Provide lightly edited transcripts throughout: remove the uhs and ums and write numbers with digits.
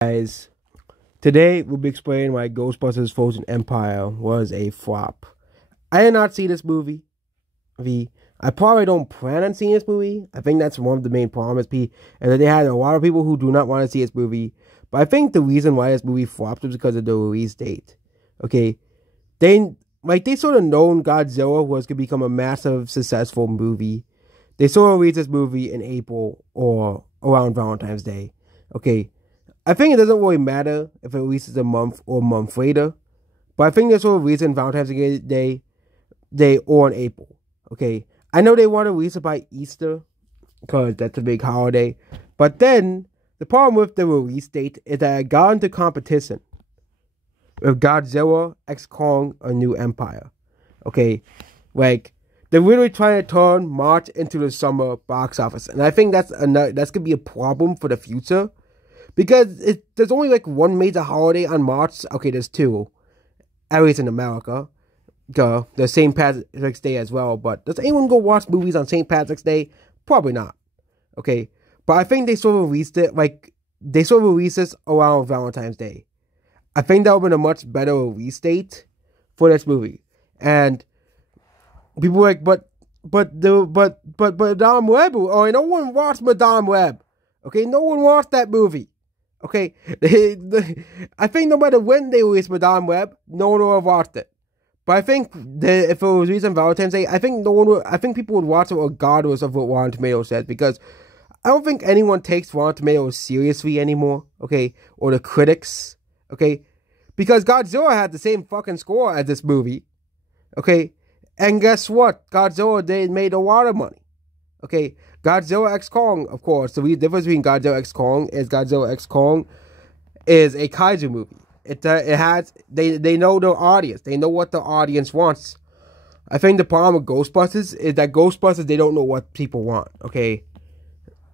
Guys, today we'll be explaining why Ghostbusters Frozen Empire was a flop. I did not see this movie. I probably don't plan on seeing this movie. I think that's one of the main problems, and that they had a lot of people who do not want to see this movie. But I think the reason why this movie flopped was because of the release date. Okay, they sort of known Godzilla was gonna become a massive successful movie. They sort of released this movie in April or around Valentine's Day. Okay. I think it doesn't really matter if it releases a month or a month later, but I think this will release in Valentine's Day or in April. Okay, I know they want to release it by Easter because that's a big holiday, but then the problem with the release date is that it got into competition with Godzilla, X Kong, A New Empire. Okay, they're really trying to turn March into the summer box office, and I think that's gonna be a problem for the future. Because there's only one major holiday on March. Okay, there's two. At least in America. There's St. Patrick's Day as well. But does anyone go watch movies on St. Patrick's Day? Probably not. Okay. But I think they sort of released it, they sort of released this around Valentine's Day. I think that would have been a much better release date for this movie. And people were but Madame Web, or no one watched Madame Web. Okay, no one watched that movie. Okay, I think no matter when they release Madame Web, no one will have watched it. But I think if it was released on Valentine's Day, I think people would watch it regardless of what Rotten Tomatoes says, because I don't think anyone takes Rotten Tomatoes seriously anymore. Okay, or the critics. Okay, because Godzilla had the same fucking score as this movie. Okay, and guess what? Godzilla made a lot of money. Okay, Godzilla X Kong, of course. The difference between Godzilla X Kong is Godzilla X Kong is a kaiju movie. They know their audience. They know what the audience wants. I think the problem with Ghostbusters is that Ghostbusters, they don't know what people want. Okay,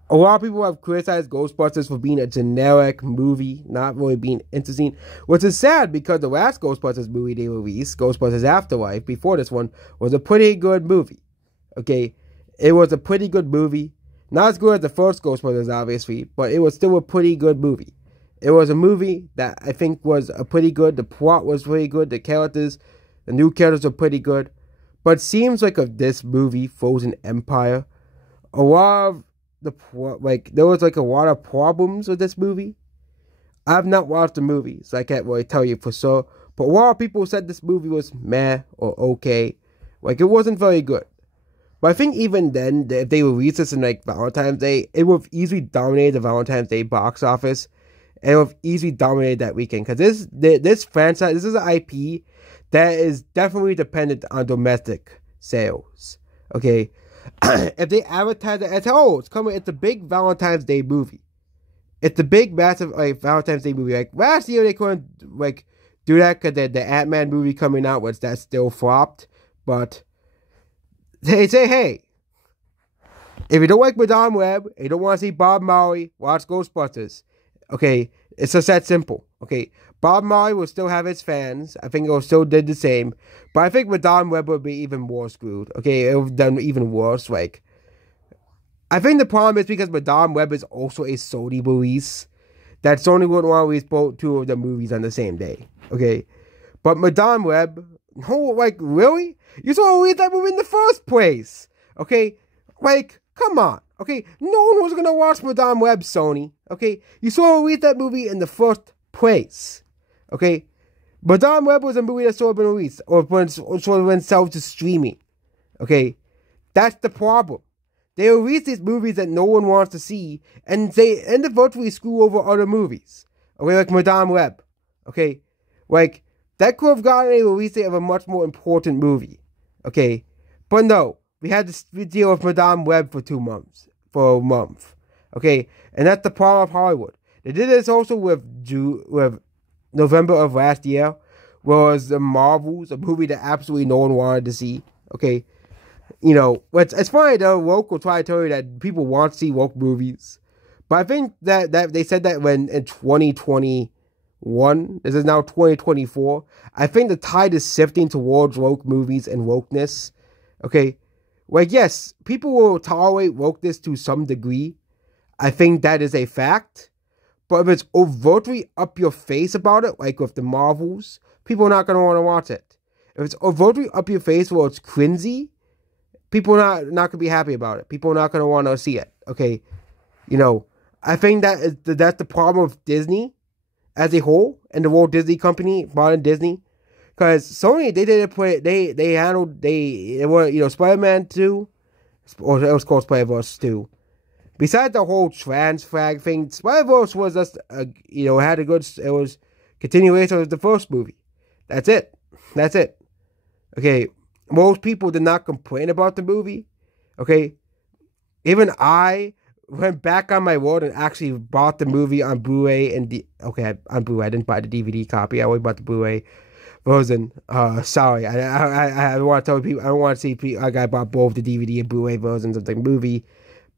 a lot of people have criticized Ghostbusters for being a generic movie, not really being interesting, which is sad because the last Ghostbusters movie they released, Ghostbusters Afterlife, before this one, was a pretty good movie. Okay. It was a pretty good movie. Not as good as the first Ghostbusters, obviously, but it was still a pretty good movie. It was a movie that I think was a pretty good. The plot was pretty good. The new characters were pretty good. But it seems like of this movie, Frozen Empire, a lot of there was a lot of problems with this movie. I've not watched the movie, so I can't really tell you for sure. But a lot of people said this movie was meh or okay. It wasn't very good. But I think even then, if they released this in Valentine's Day, it would have easily dominated the Valentine's Day box office. And it would have easily dominated that weekend. Because this franchise, this is an IP that is definitely dependent on domestic sales. Okay? If they advertise it as, it's coming, it's a big Valentine's Day movie. It's a big, massive Valentine's Day movie. Last year they couldn't do that because the Ant-Man movie coming out that still flopped. But they say, hey, if you don't like Madame Web, and you don't want to see Bob Marley, watch Ghostbusters. Okay, it's just that simple. Okay, Bob Marley will still have his fans. I think it will still did the same. But I think Madame Web would be even more screwed. Okay, it would have done even worse. I think the problem is because Madame Web is also a Sony release, that Sony wouldn't want to release both two of the movies on the same day. Okay, but Madame Web, no, really? You saw to read that movie in the first place. Okay? Come on. Okay? No one was gonna watch Madame Web, Sony. Okay? You saw to read that movie in the first place. Okay? Madame Web was a movie that sort of been released, or sort of been sold to streaming. Okay? That's the problem. They release these movies that no one wants to see, and they end up virtually screw over other movies. Okay, like Madame Web. Okay? That could have gotten a release date of a much more important movie. Okay? But no. We had to deal with Madame Web for a month. Okay? And that's the problem of Hollywood. They did this also with November of last year, was The Marvels, a movie that absolutely no one wanted to see. Okay? It's funny though, woke will try to tell you that people want to see woke movies. But I think that they said that when in 2021, this is now 2024, I think the tide is shifting towards woke movies and wokeness. Okay? Yes, people will tolerate wokeness to some degree. I think that is a fact. But if it's overtly up your face about it, like with the Marvels, people are not going to want to watch it. If it's overtly up your face where it's cringy, people are not going to be happy about it. People are not going to want to see it. Okay, you know, I think that's the problem with Disney as a whole and the Walt Disney Company, modern Disney, because Sony they were Spider-Man 2, or it was called Spider-Verse 2. Besides the whole trans flag thing, Spider-Verse was just it was continuation of the first movie. That's it. Okay, most people did not complain about the movie. Okay, even I went back on my word and actually bought the movie on Blu-ray on Blu-ray. I didn't buy the DVD copy. I only bought the Blu-ray version. Sorry, I want to tell people. I don't want to see people. I bought both the DVD and Blu-ray versions of the movie,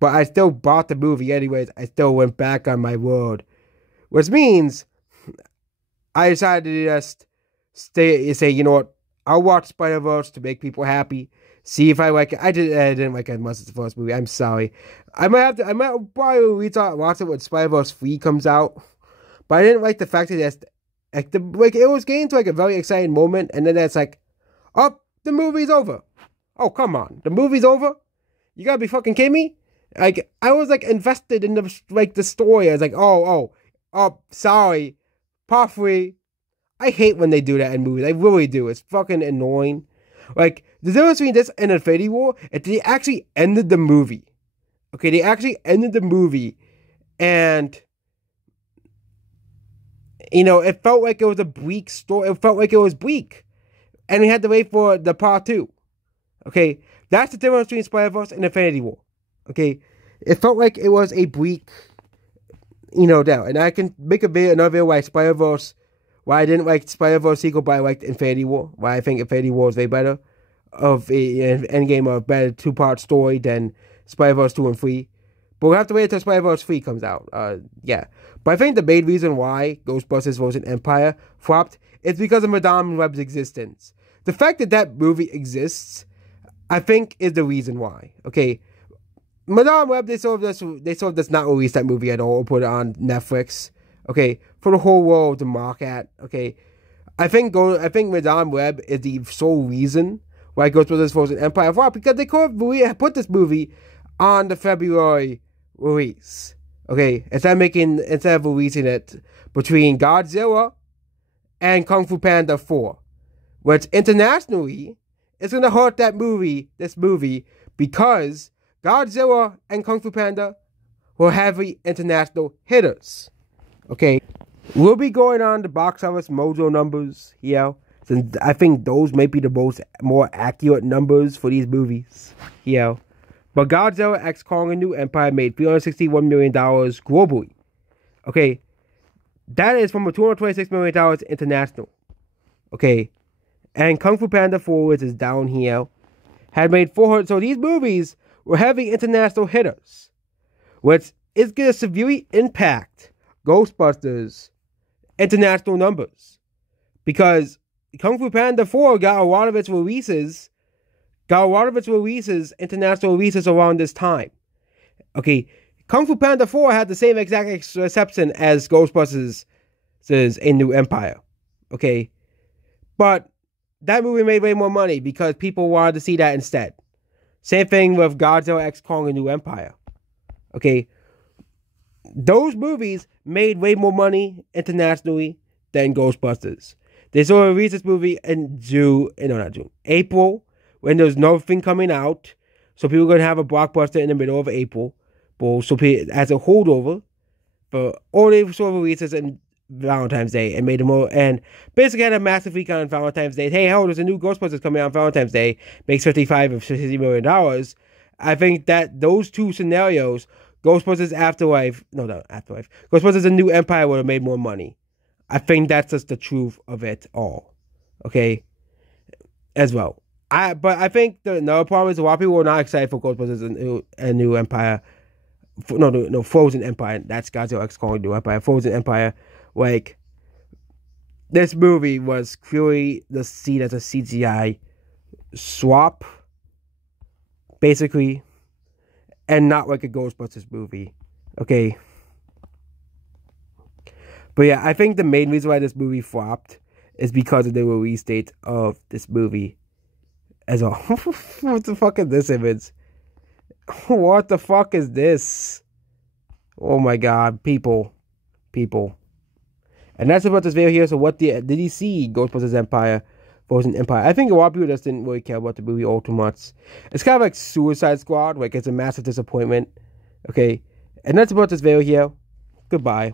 but I still bought the movie anyways. I still went back on my word, which means I decided to just say, you know what? I'll watch Spider-Verse to make people happy. See if I like it. I didn't like it as much as the first movie. I'm sorry. I might probably watch it when Spider-Verse 3 comes out. But I didn't like the fact that it was getting to like a very exciting moment, and then it's like, oh, the movie's over. Oh, come on. The movie's over? You gotta be fucking kidding me? Like, I was like invested in the story. I was like, oh, sorry. Part 3. I hate when they do that in movies. I really do. It's fucking annoying. Like, the difference between this and Infinity War is they actually ended the movie. Okay, they actually ended the movie. And, it felt like it was a bleak story. It felt like it was bleak. And we had to wait for the part 2. Okay, that's the difference between Spider-Verse and Infinity War. Okay, it felt like it was a bleak, doubt. And I can make another video why Spider-Verse, why I didn't like Spider-Verse sequel, but I liked Infinity War. Why I think Infinity War is way better of an Endgame, a better 2-part story than Spider-Verse 2 and 3. But we'll have to wait until Spider-Verse 3 comes out. Yeah. But I think the main reason why Ghostbusters Frozen Empire flopped is because of Madame Web's existence. The fact that that movie exists, I think, is the reason why. Okay. Madame Web, they sort of just not release that movie at all, or put it on Netflix. Okay, for the whole world to mock at. Okay, I think Madame Web is the sole reason why Ghostbusters Frozen Empire flopped, because they could have put this movie on the February release. Okay, instead of releasing it between Godzilla and Kung Fu Panda 4, which internationally is gonna hurt this movie, because Godzilla and Kung Fu Panda were heavy international hitters. Okay, we'll be going on the box office mojo numbers here, since I think those may be the more accurate numbers for these movies here. But Godzilla x Kong: A New Empire made $361 million globally. Okay, that is from a $226 million international. Okay, and Kung Fu Panda 4, which is down here, had made 400. So these movies were heavy international hitters, which is going to severely impact Ghostbusters international numbers, because Kung Fu Panda 4 got a lot of its international releases around this time. Okay, Kung Fu Panda 4 had the same exact reception as Ghostbusters A New Empire. Okay, but that movie made way more money because people wanted to see that instead. Same thing with Godzilla x Kong: A New Empire. Okay, those movies made way more money internationally than Ghostbusters. They sort of released this movie in April, when there's nothing coming out. So people are going to have a blockbuster in the middle of April. So as a holdover for all they sort of releases in Valentine's Day, and made them all, and basically had a massive week on Valentine's Day. Hey, there's a new Ghostbusters coming out on Valentine's Day, makes $55 or $60 million. I think that those two scenarios, Ghostbusters Ghostbusters A New Empire would have made more money. I think that's just the truth of it all. Okay? As well. But I think another problem is a lot of people were not excited for Ghostbusters A New Empire. Frozen Empire. That's Godzilla x Kong: A New Empire. Frozen Empire. Like, this movie was clearly seen as a CGI swap, basically, and not like a Ghostbusters movie. Okay. But yeah, I think the main reason why this movie flopped is because of the release date of this movie as well. What the fuck is this image? What the fuck is this? Oh my god, people. And that's about this video here. So what did he see Ghostbusters Empire, Frozen Empire? I think a lot of people just didn't really care about the movie all too much. It's kind of like Suicide Squad, like it's a massive disappointment. Okay, and that's about this video here. Goodbye.